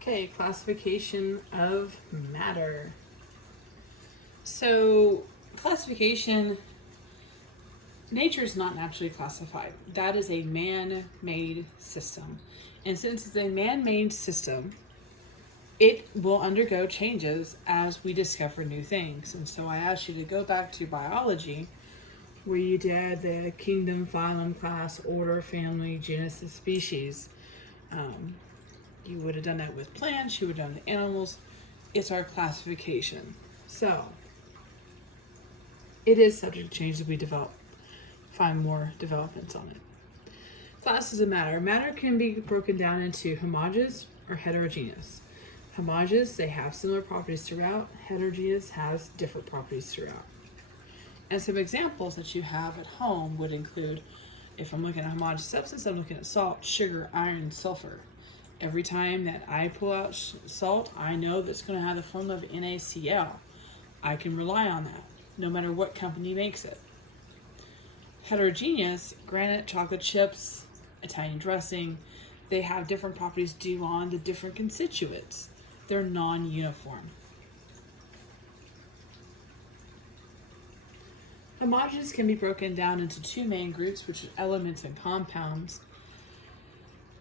Okay, classification of matter. So, classification, nature is not naturally classified. That is a man-made system. And since it's a man-made system, it will undergo changes as we discover new things. And so I asked you to go back to biology, where you did the kingdom, phylum, class, order, family, genus, and species. Um, you would have done that with plants, you would have done the animals. It's our classification. So, it is subject to change as we find more developments on it. Classes of matter. Matter can be broken down into homogeneous or heterogeneous. Homogeneous, they have similar properties throughout. Heterogeneous has different properties throughout. And some examples that you have at home would include, if I'm looking at a homogeneous substance, I'm looking at salt, sugar, iron, sulfur. Every time that I pull out salt, I know that's going to have the formula of NaCl. I can rely on that, no matter what company makes it. Heterogeneous, granite, chocolate chips, Italian dressing, they have different properties due on the different constituents. They're non-uniform. Homogeneous can be broken down into two main groups, which are elements and compounds.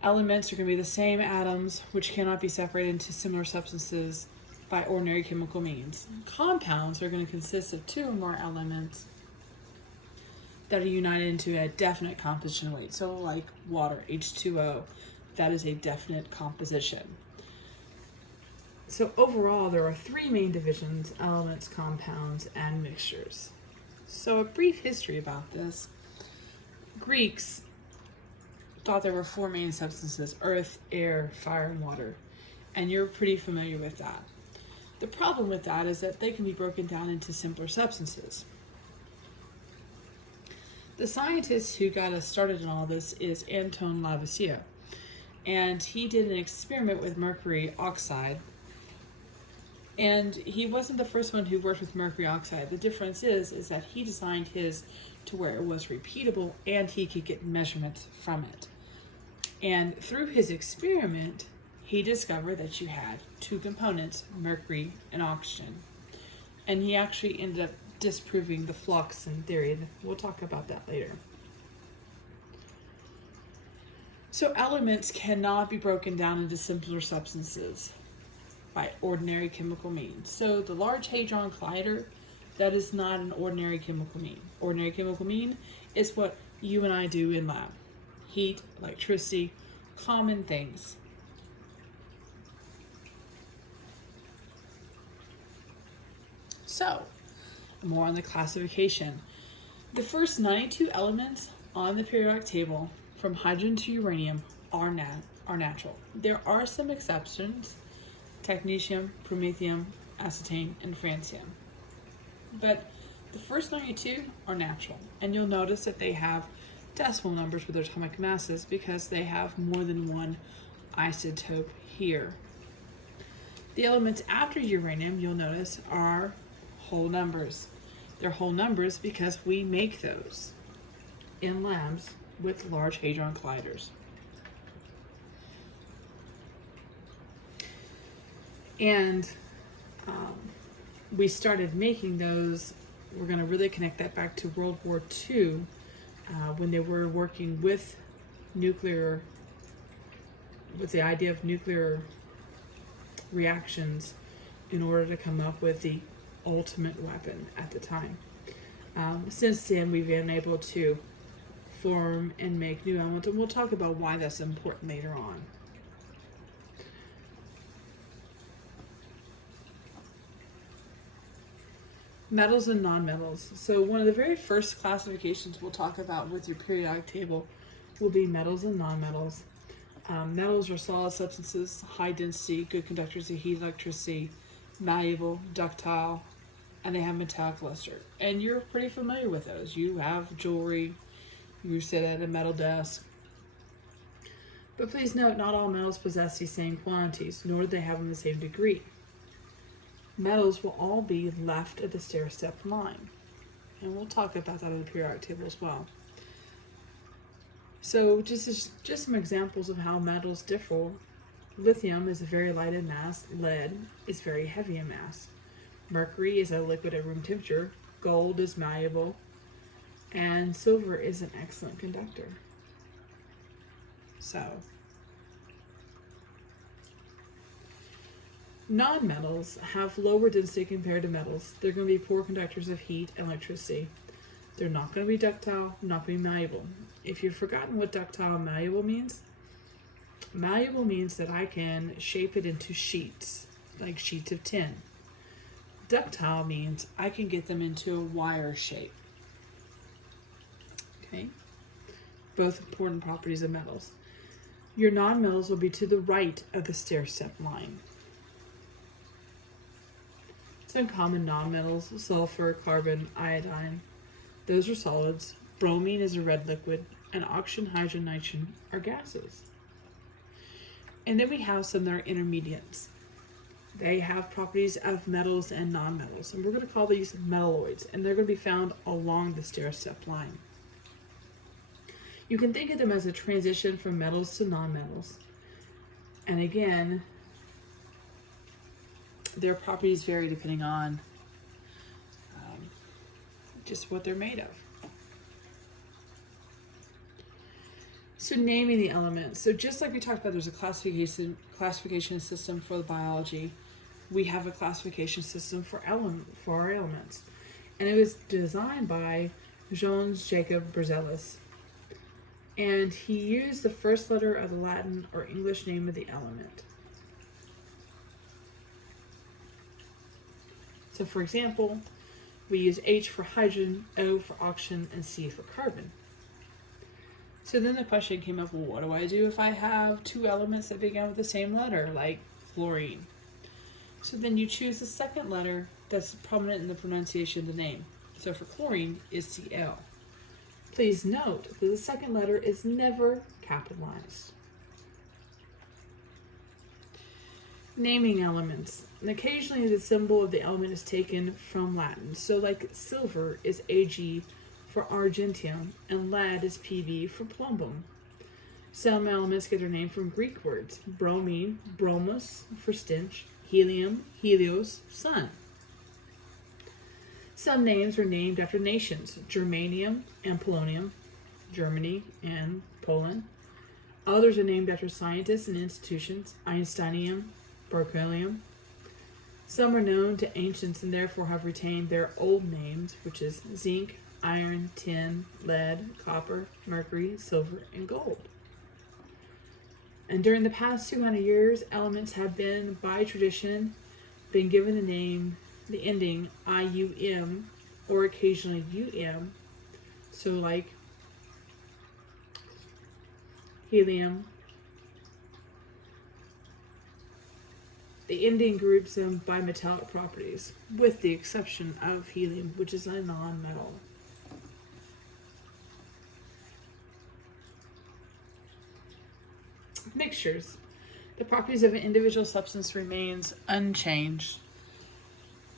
Elements are going to be the same atoms, which cannot be separated into similar substances by ordinary chemical means. Compounds are going to consist of two or more elements that are united into a definite composition weight. So like water, H2O, that is a definite composition. So overall, there are three main divisions: elements, compounds, and mixtures. So a brief history about this. Greeks thought there were four main substances: earth, air, fire, and water. And you're pretty familiar with that. The problem with that is that they can be broken down into simpler substances. The scientist who got us started in all this is Antoine Lavoisier. And he did an experiment with mercury oxide. And he wasn't the first one who worked with mercury oxide. The difference is that he designed his to where it was repeatable and he could get measurements from it. And through his experiment, he discovered that you had two components, mercury and oxygen. And he actually ended up disproving the Floxen theory. We'll talk about that later. So elements cannot be broken down into simpler substances by ordinary chemical means. So the Large Hadron Collider, that is not an ordinary chemical mean. Ordinary chemical mean is what you and I do in lab. Heat, electricity, common things. So, more on the classification. The first 92 elements on the periodic table, from hydrogen to uranium, are natural. There are some exceptions: technetium, promethium, acetane, and francium. But the first 92 are natural, and you'll notice that they have decimal numbers with their atomic masses because they have more than one isotope here. The elements after uranium, you'll notice, are whole numbers. They're whole numbers because we make those in labs with Large Hadron Colliders. And we started making those. We're going to really connect that back to World War II, when they were working with the idea of nuclear reactions in order to come up with the ultimate weapon at the time. Since then, we've been able to form and make new elements, and we'll talk about why that's important later on. Metals and nonmetals. So one of the very first classifications we'll talk about with your periodic table will be metals and nonmetals. Metals are solid substances, high density, good conductors of heat, electricity, malleable, ductile, and they have metallic luster. And you're pretty familiar with those. You have jewelry, you sit at a metal desk. But please note, not all metals possess these same quantities, nor do they have them in the same degree. Metals will all be left at the stair-step line. And we'll talk about that on the periodic table as well. So just some examples of how metals differ Lithium is very light in mass. Lead is very heavy in mass. Mercury is a liquid at room temperature. Gold is malleable. And silver is an excellent conductor. So, non-metals have lower density compared to metals. They're going to be poor conductors of heat and electricity. They're not going to be ductile, not going to be malleable. If you've forgotten what ductile and malleable means that I can shape it into sheets, like sheets of tin. Ductile means I can get them into a wire shape. Okay? Both important properties of metals. Your nonmetals will be to the right of the stair-step line. Some common nonmetals: sulfur, carbon, iodine. Those are solids. Bromine is a red liquid, and oxygen, hydrogen, nitrogen are gases. And then we have some that are intermediates. They have properties of metals and nonmetals, and we're going to call these metalloids, and they're going to be found along the stair-step line. You can think of them as a transition from metals to nonmetals. And again, their properties vary depending on just what they're made of. So naming the elements. So just like we talked about, there's a classification system for the biology. We have a classification system for our elements. And it was designed by Jöns Jacob Berzelius. And he used the first letter of the Latin or English name of the element. So for example, we use H for hydrogen, O for oxygen, and C for carbon. So then the question came up, well, what do I do if I have two elements that begin with the same letter, like fluorine? So then you choose the second letter that's prominent in the pronunciation of the name. So for chlorine is Cl. Please note that the second letter is never capitalized. Naming elements. And occasionally the symbol of the element is taken from Latin. So like silver is Ag for argentium, and lead is Pb for plumbum. Some elements get their name from Greek words: bromine, bromos for stench, helium, helios, sun. Some names are named after nations: germanium and polonium, Germany and Poland. Others are named after scientists and institutions: Einsteinium, berkelium. Some are known to ancients and therefore have retained their old names, which is zinc, iron, tin, lead, copper, mercury, silver, and gold. And during the past 200 years, elements have been, by tradition, been given the name, the ending IUM, or occasionally UM. So like helium. The ending groups them by metallic properties, with the exception of helium, which is a non-metal. Mixtures. The properties of an individual substance remains unchanged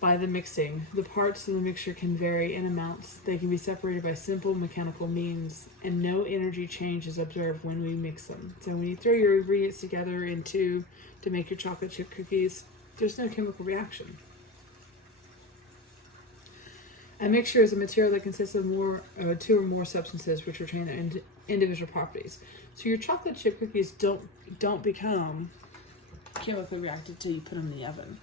by the mixing. The parts of the mixture can vary in amounts. They can be separated by simple mechanical means, and no energy change is observed when we mix them. So when you throw your ingredients together to make your chocolate chip cookies, there's no chemical reaction. A mixture is a material that consists of two or more substances which retain their individual properties. So your chocolate chip cookies don't become chemically reacted till you put them in the oven.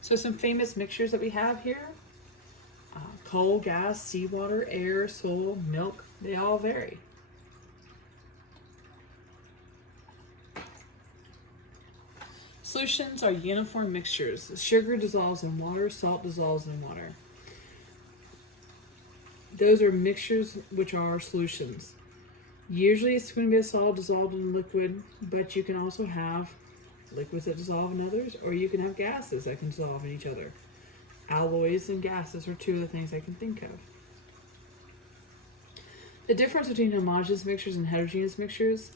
So some famous mixtures that we have here: coal, gas, seawater, air, soil, milk. They all vary. Solutions are uniform mixtures. Sugar dissolves in water, salt dissolves in water. Those are mixtures which are solutions. Usually it's going to be a solid dissolved in liquid, but you can also have liquids that dissolve in others, or you can have gases that can dissolve in each other. Alloys and gases are two of the things I can think of. The difference between homogeneous mixtures and heterogeneous mixtures.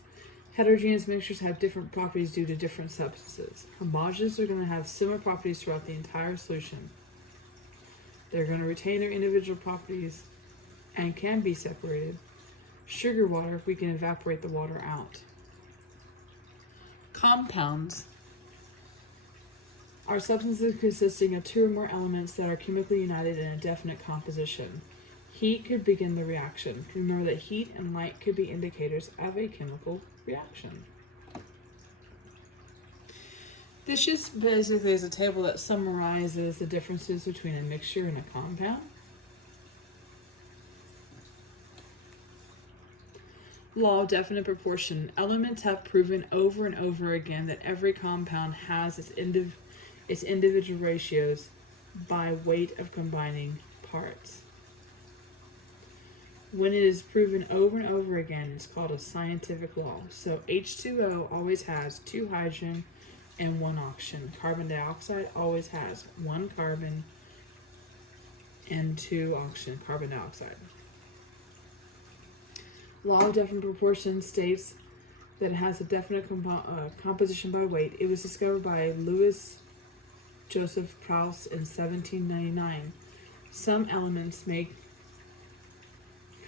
Heterogeneous mixtures have different properties due to different substances. Homogeneous are going to have similar properties throughout the entire solution. They're going to retain their individual properties and can be separated. Sugar water, we can evaporate the water out. Compounds are substances consisting of two or more elements that are chemically united in a definite composition. Heat could begin the reaction. Remember that heat and light could be indicators of a chemical reaction. This just basically is a table that summarizes the differences between a mixture and a compound. Law of definite proportion. Elements have proven over and over again that every compound has its individual ratios by weight of combining parts. When it is proven over and over again, it's called a scientific law. So H2O always has 2 hydrogen and 1 oxygen. Carbon dioxide always has 1 carbon and 2 oxygen, carbon dioxide. Law of definite proportion states that it has a definite composition by weight. It was discovered by Louis Joseph Proust in 1799. Some elements make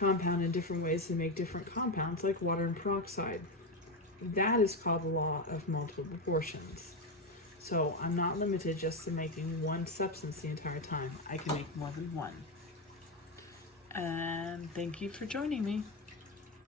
compound in different ways to make different compounds, like water and peroxide. That is called the law of multiple proportions. So I'm not limited just to making one substance the entire time. I can make more than one. And thank you for joining me.